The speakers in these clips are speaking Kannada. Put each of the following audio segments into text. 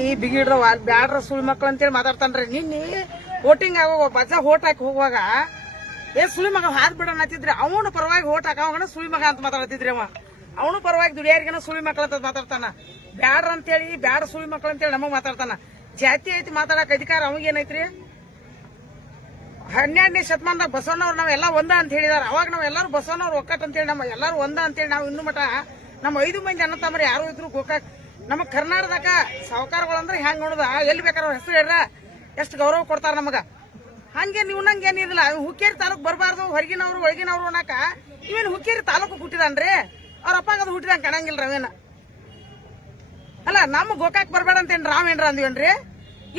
ಈ ಬಿಗಿಡ್ರ ಬ್ಯಾಡ್ರ ಸುಳಿ ಮಕ್ಳು ಅಂತೇಳಿ ಮಾತಾಡ್ತಾನ್ರಿ. ನಿನ್ನೆ ವೋಟಿಂಗ್ ಆಗೋ ಬಜ್ಜ ಹೋಟ್ ಹಾಕಿ ಹೋಗುವಾಗ, ಏ ಸುಳಿ ಮಗ ಹಾದ್ ಬಿಡೋಣ ಅವನು ಪರವಾಗಿ ಓಟ್ ಹಾಕೋಣ ಸುಳಿ ಮಗ ಅಂತ ಮಾತಾಡತಿದ್ರಿ ಅವ. ಅವನು ಪರವಾಗಿ ದುಡಿಯಾರಿಗನ ಸುಳಿ ಮಕ್ಳು ಅಂತ ಮಾತಾಡ್ತಾನ. ಬ್ಯಾಡ್ರ ಅಂತೇಳಿ, ಬ್ಯಾಡ್ರ ಸುಳಿ ಮಕ್ಳು ಅಂತೇಳಿ ನಮಗ್ ಮಾತಾಡ್ತಾನ. ಜಾತಿ ಐತಿ ಮಾತಾಡಕ್ ಅಧಿಕಾರ ಏನೈತ್ರಿ? ಹನ್ನೆರಡನೇ ಶತಮಾನದಾಗ ಬಸವಣ್ಣವ್ರು ನಾವೆಲ್ಲ ಒಂದ ಅಂತ ಹೇಳಿದಾರ. ಅವಾಗ ನಾವ್ ಎಲ್ಲಾರು ಬಸವಣ್ಣವ್ರು ಒಕ್ಕಟ್ ಅಂತೇಳಿ, ನಮ್ಮ ಎಲ್ಲಾರು ಒಂದ ಅಂತೇಳಿ ನಾವು ಇನ್ನು ಮಠ, ನಮ್ಮ ಐದು ಮಂದಿ ಅನ್ನ ತಮ್ಮರು ಯಾರು ಇದ್ರು ಗೋಕಾಕ್ ನಮ್ಮ ಕರ್ನಾಟಕದಾಗ ಸಾವುಕಾರಗಳು ಅಂದ್ರೆ ಹೆಂಗ್ ನೋಡುದ ಎಲ್ಲಿ ಬೇಕಾದ್ರೆ ಅವ್ರ ಹೆಸರು ಹೇಳ್ರ. ಎಷ್ಟು ಗೌರವ ಕೊಡ್ತಾರ ನಮಗ? ಹಂಗೆ ನೀವು ನಂಗೆ ಏನಿರಲಿಲ್ಲ ಹುಕ್ಕೇರಿ ತಾಲೂಕು ಬರಬಾರ್ದು, ಹೊರಗಿನವ್ರು, ಒಳಗಿನವ್ರು ಅನ್ನಕ ಇವೇನು ಹುಕ್ಕೇರಿ ತಾಲೂಕು ಹುಟ್ಟಿದಾನ್ರಿ? ಅವ್ರ ಅಪ್ಪಾಗ ಅದು ಹುಟ್ಟಿದಂಗೆ ಕಾಣಂಗಿಲ್ಲ ಅವೇನ. ಅಲ್ಲ, ನಮ್ಮ ಗೋಕಾಕ್ ಬರಬೇಡ ಅಂತ ಏನ್ ರಾವ್ ಏನ್ರ ಅಂದಿವೇನ್ರಿ?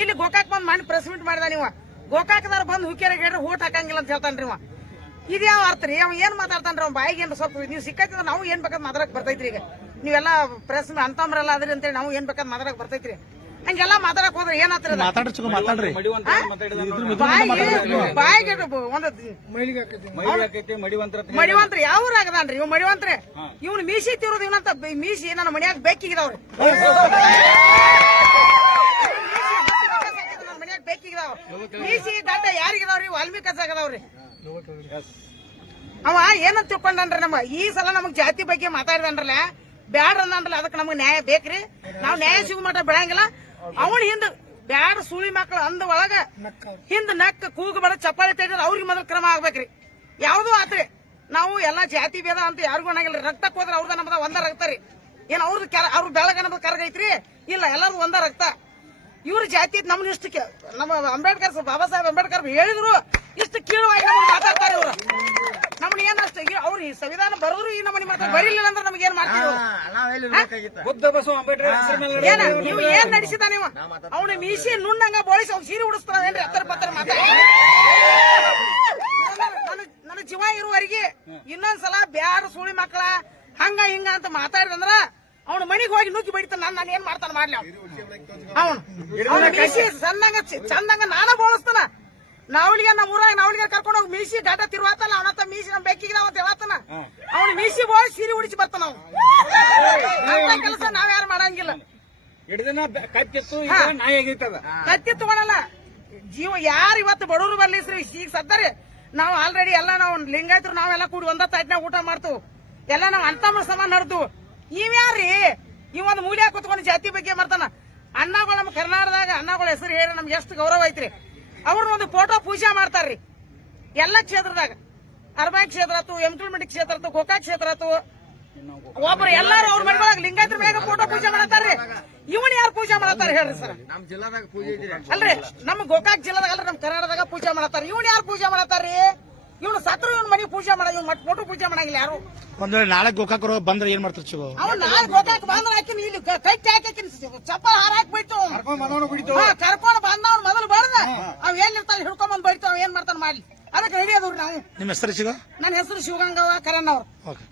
ಇಲ್ಲಿ ಗೋಕಾಕ್ ಬಂದು ಮಾಡಿ ಪ್ರೆಸ್ ಮೀಟ್ ಮಾಡಿದ ನೀವು. ಗೋಕಾಕದಾರ ಬಂದು ಹುಕ್ಕೇರಿಗೆ ಹೇಳ್ರಿ ಓಟ್ ಹಾಕಂಗಿಲ್ಲ ಅಂತ ಹೇಳ್ತಾನ್ರಿ ಅವ ಇದ್ಯಾವ ಅರ್ಥ ರೀ? ಅವ ಏನ್ ಮಾತಾಡ್ತಾನ್ರಿ? ಅವ್ನ ಬಾಯಿಗೆ ಏನ್ ಸ್ವಲ್ಪ ನೀವು ಸಿಕ್ಕತ್ತಿದ್ರೆ ನಾವು ಏನ್ ಬೇಕಾದ್ರೆ ಮಾತಾಡಕ್ ಬರ್ತೈತ್ರಿ ಈಗ. ನೀವೆಲ್ಲ ಪ್ರೆಸ್ ಅಂತಮ್ರೆಲ್ಲ ಅದ್ರಿ ಅಂತೇಳಿ ನಾವು ಏನ್ ಬೇಕಾದ್ ಮಾತಾಡಕ್ ಬರ್ತೈತ್ರಿ. ಹಂಗೆಲ್ಲ ಮಾತಾಡಕ್ ಹೋದ್ರೆ ಏನಾಗ್ತದ ಬಾಯಿಗೆ ಒಂದು ಮಡಿವಂತರ ಮಡಿವಂತ್ರ ಯಾವ ಆಗದಾನ್ರಿ? ಇವ್ ಮಡಿವಂತ್ರೆ. ಇವ್ನು ಮೀಸಿ ತಿರೋದು ಇವನಂತ ಮೀಸಿ ನನ್ನ ಮನ್ಯಾಗ ಬೇಕಿಗಿದಾವ್ರಿ. ನನ್ನ ಮನ್ಯಾಗ ಬೇಕಿಗಿದಾವ ಮೀಸಿ ದಂಡ ಯಾರಿಗಿದಾವ್ರಿ? ವಾಲ್ಮೀಕಿ ಆಗದಾವ್ರಿ. ಅವ ಏನಂತ ತಿಳ್ಕೊಂಡನ್ರಿ ನಮ್ಮ ಈ ಸಲ ನಮಗ್ ಜಾತಿ ಬಗ್ಗೆ ಮಾತಾಡಿದನ್ರಲ್ಲ ಬ್ಯಾಡ್ರ ಅಂದ್ರಲ್ಲ, ಅದಕ್ಕೆ ನಮ್ಗೆ ನ್ಯಾಯ ಬೇಕ್ರಿ. ನಾವು ನ್ಯಾಯ ಸಿಗು ಮಾಡ ಬೆಳಂಗಿಲ್ಲ ಅವನ್ ಹಿಂದ ಬ್ಯಾಡ ಸುಳಿ ಮಕ್ಕಳು ಅಂದ ಒಳಗ ಹಿಂದ ನಕ್ಕ ಕೂಗು ಬಡ, ಚಪ್ಪಾಳಿ ತೆಗೆದ್ರೆ ಅವ್ರಿಗೆ ಮೊದಲು ಕ್ರಮ ಆಗ್ಬೇಕ್ರಿ. ಯಾವ್ದು ಆತ್ರಿ. ನಾವು ಎಲ್ಲಾ ಜಾತಿ ಭೇದ ಅಂತ ಯಾರಿಗೂ ಅನ್ನಂಗಿಲ್ಲ ರಕ್ತಕ್ಕೆ ಹೋದ್ರೆ ಅವ್ರದ ನಮ್ದ ಒಂದ ರಕ್ತ ರೀ. ಏನ್ ಅವ್ರದ್ದು ಅವ್ರ ಅವ್ರ ನಮ್ದು ಕರಗೈತ್ರಿ ಇಲ್ಲ ಎಲ್ಲಾರು ಒಂದ ರಕ್ತ. ಇವ್ರ ಜಾತಿ ನಮ್ಗೆ ಇಷ್ಟು ನಮ್ಮ ಅಂಬೇಡ್ಕರ್ ಬಾಬಾ ಸಾಹೇಬ್ ಅಂಬೇಡ್ಕರ್ ಹೇಳಿದ್ರು, ಇಷ್ಟು ಕೀಳುವಾಗಿ ಮಾತಾಡ್ತಾರೆ ಇವರು. ನಮ್ನ ಏನ್ ಅಷ್ಟು. ಅವ್ರು ಈ ಸಂವಿಧಾನ ಬರೋದ್ರು ಈ ನಮ್ಮನೆ ಮಾತ್ರ ಬರೀಲಿಲ್ಲ ಅಂದ್ರೆ ನಮ್ಗೆ ಏನ್ ಮಾಡ್ತೀವಿ ಇವ್ರು? ಬುದ್ಧ ಬಸವ ಅಂಬೇಡ್ಕರ್ ಹೆಸರ ಮೇಲೆ ಏನ ನೀವು ಏನ್ ನಡೆಸಿದ ನೀವು? ಅವನ ಮೀಸಿ ನುಣ್ಣಂಗ ಬೋಳಿಸಿ ಅವ್ನ ಸೀರೆ ಉಡಿಸ್ತಾನೇನ್ರಿ ಹತ್ತರ ಪತ್ತರ ಮಾತಾಡ ನನ್ನ ಜೀವ ಇರುವವರೆಗೆ ಇನ್ನೊಂದ್ಸಲ ಬ್ಯಾಡ ಸುಳಿ ಮಕ್ಕಳ ಹಂಗ ಹಿಂಗ ಅಂತ ಮಾತಾಡಿದಂದ್ರ ಅವನ ಮನೆಗೆ ಹೋಗಿ ನುಗ್ಗಿ ಬಡಿತಾನ. ನಾನು ನಾನು ಏನ್ ಮಾಡ್ತಾನ ಮಾಡ್ಲಿ ಅವನು. ಅವನ. ಮೀಸಿ ಸಣ್ಣಂಗ ಚಂದಂಗ ನಾನ ಬೋಳಿಸ್ತಾನ. ನಾವಳಿಗೆ ನಮ್ಮ ಊರಾಗ ನಾವಳಿಗೆ ಕರ್ಕೊಂಡು ಹೋಗಿ ಮೀಸಿ ಗಾಟ ತಿರುವಾತಲ್ಲ ಅವನತ್ತ ಮೀಸಿ ನಮ್ ಬೆಕ್ಕಿಗೆ ಅಂತ ಹೇಳತ್ತಾನ ಅವ್ನ ಮೀಸಿ ಹೋಗಿ ಸೀರೆ ಉಡಿಸಿ ಬರ್ತಾನ ನಾವು ಕೆಲಸ ನಾವ್ ಯಾರು ಮಾಡಂಗಿಲ್ಲ. ಕತ್ತಿ ತಗೊಳಲ್ಲ ಜೀವ ಯಾರು ಇವತ್ತು ಬಡವರು ಬರ್ಲಿ ಸರಿ ಈಗ ಸದ್ದಾರಿ ನಾವು ಆಲ್ರೆಡಿ ಎಲ್ಲ ನಾವು ಲಿಂಗಾಯ್ತರು ನಾವೆಲ್ಲ ಕೂಡಿ ಒಂದ ತಾಟ್ನಾಗ ಊಟ ಮಾಡ್ತು. ಎಲ್ಲ ನಾವು ಅಂತಮ್ಮ ಸಮಾನ ನಡೆದು. ಇವ್ಯಾರ್ರಿ ಇವ್ ಒಂದು ಮೂಲ್ಯ ಕುತ್ಕೊಂಡು ಜಾತಿ ಬಗ್ಗೆ ಮಾಡ್ತಾನ. ಅಣ್ಣಗಳು ನಮ್ಮ ಕರ್ನಾಟಕದಾಗ ಅಣ್ಣಗಳ ಹೆಸರು ಹೇಳಿ ನಮ್ಗೆ ಎಷ್ಟು ಗೌರವ ಐತ್ರಿ. ಅವ್ರನ್ನ ಒಂದು ಫೋಟೋ ಪೂಜೆ ಮಾಡ್ತಾರ್ರಿ. ಎಲ್ಲ ಕ್ಷೇತ್ರದಾಗ ಅರ್ಬಾಯಿ ಕ್ಷೇತ್ರ ಆತು ಎಂಟಲ್ಮೆಂಟ್ ಕ್ಷೇತ್ರ ಆತು ಗೋಕಾಕ್ ಕ್ಷೇತ್ರ ಆತು ಒಬ್ರು ಎಲ್ಲಾರು ಅವ್ರ ಮನೆಯೊಳಗ ಲಿಂಗಾಯತ್ರ ಮೇಲೆ ಫೋಟೋ ಪೂಜೆ ಮಾಡತ್ತಾರ್ರಿ. ಇವನ್ ಯಾರು ಪೂಜೆ ಮಾಡತ್ತಾರ ಹೇಳ್ರಿ ಸರ್. ನಮ್ ಜಿಲ್ಲಾದಾಗ ಪೂಜೆ ಅಲ್ರಿ ನಮ್ಮ ಗೋಕಾಕ್ ಜಿಲ್ಲಾದಾಗ ಅಲ್ರಿ ನಮ್ಮ ಕರ್ನಾಟಕದಾಗ ಪೂಜೆ ಮಾಡತ್ತಾರ ಇವನ್ ಯಾರು ಪೂಜೆ ಮಾಡತ್ತಾರ್ರಿ? ಇವನು ಸತ್ರು ಇವನ್ ಮನೆ ಪೂಜೆ ಮಾಡ ಇವ್ ಮಟ್ ಫೋಟೋ ಪೂಜೆ ಮಾಡಂಗಿಲ್ಲ ಯಾರು? ಒಂದ್ ವೇಳೆ ನಾಳೆ ಗೋಕಾಕ್ ಬಂದ್ರೆ ಏನ್ ಮಾಡ್ತಾರೆ ಚಿಗೋ ಅವ್ನ ನಾಳೆ ಗೋಕಾಕ್ ಬಂದ್ರೆ ಹಾಕಿನ ಇಲ್ಲಿ ಕ- ಹಾಕಿನ ಚಪ್ಪಲ್ ಹಾರ ಬಿಟ್ಟು ಕರ್ಕೊಂಡು ಅವ್ ಏನ್ ಇರ್ತಾವ ಹಿಡ್ಕೊಂಡ್ ಬಂದ್ ಬೈತು ಅವ್ ಏನ್ ಮಾಡ್ತಾನ ಮಾಡ್ಲಿ. ಅದಕ್ಕೆ ರೆಡಿ ಅದವ್ರಿ ನಾವು. ನಿಮ್ಮ ಹೆಸರು ಶಿವ? ನನ್ನ ಹೆಸರು ಶಿವಗಂಗವ್ವ ಕರಣ್ಣವ್ರು ಓಕೆ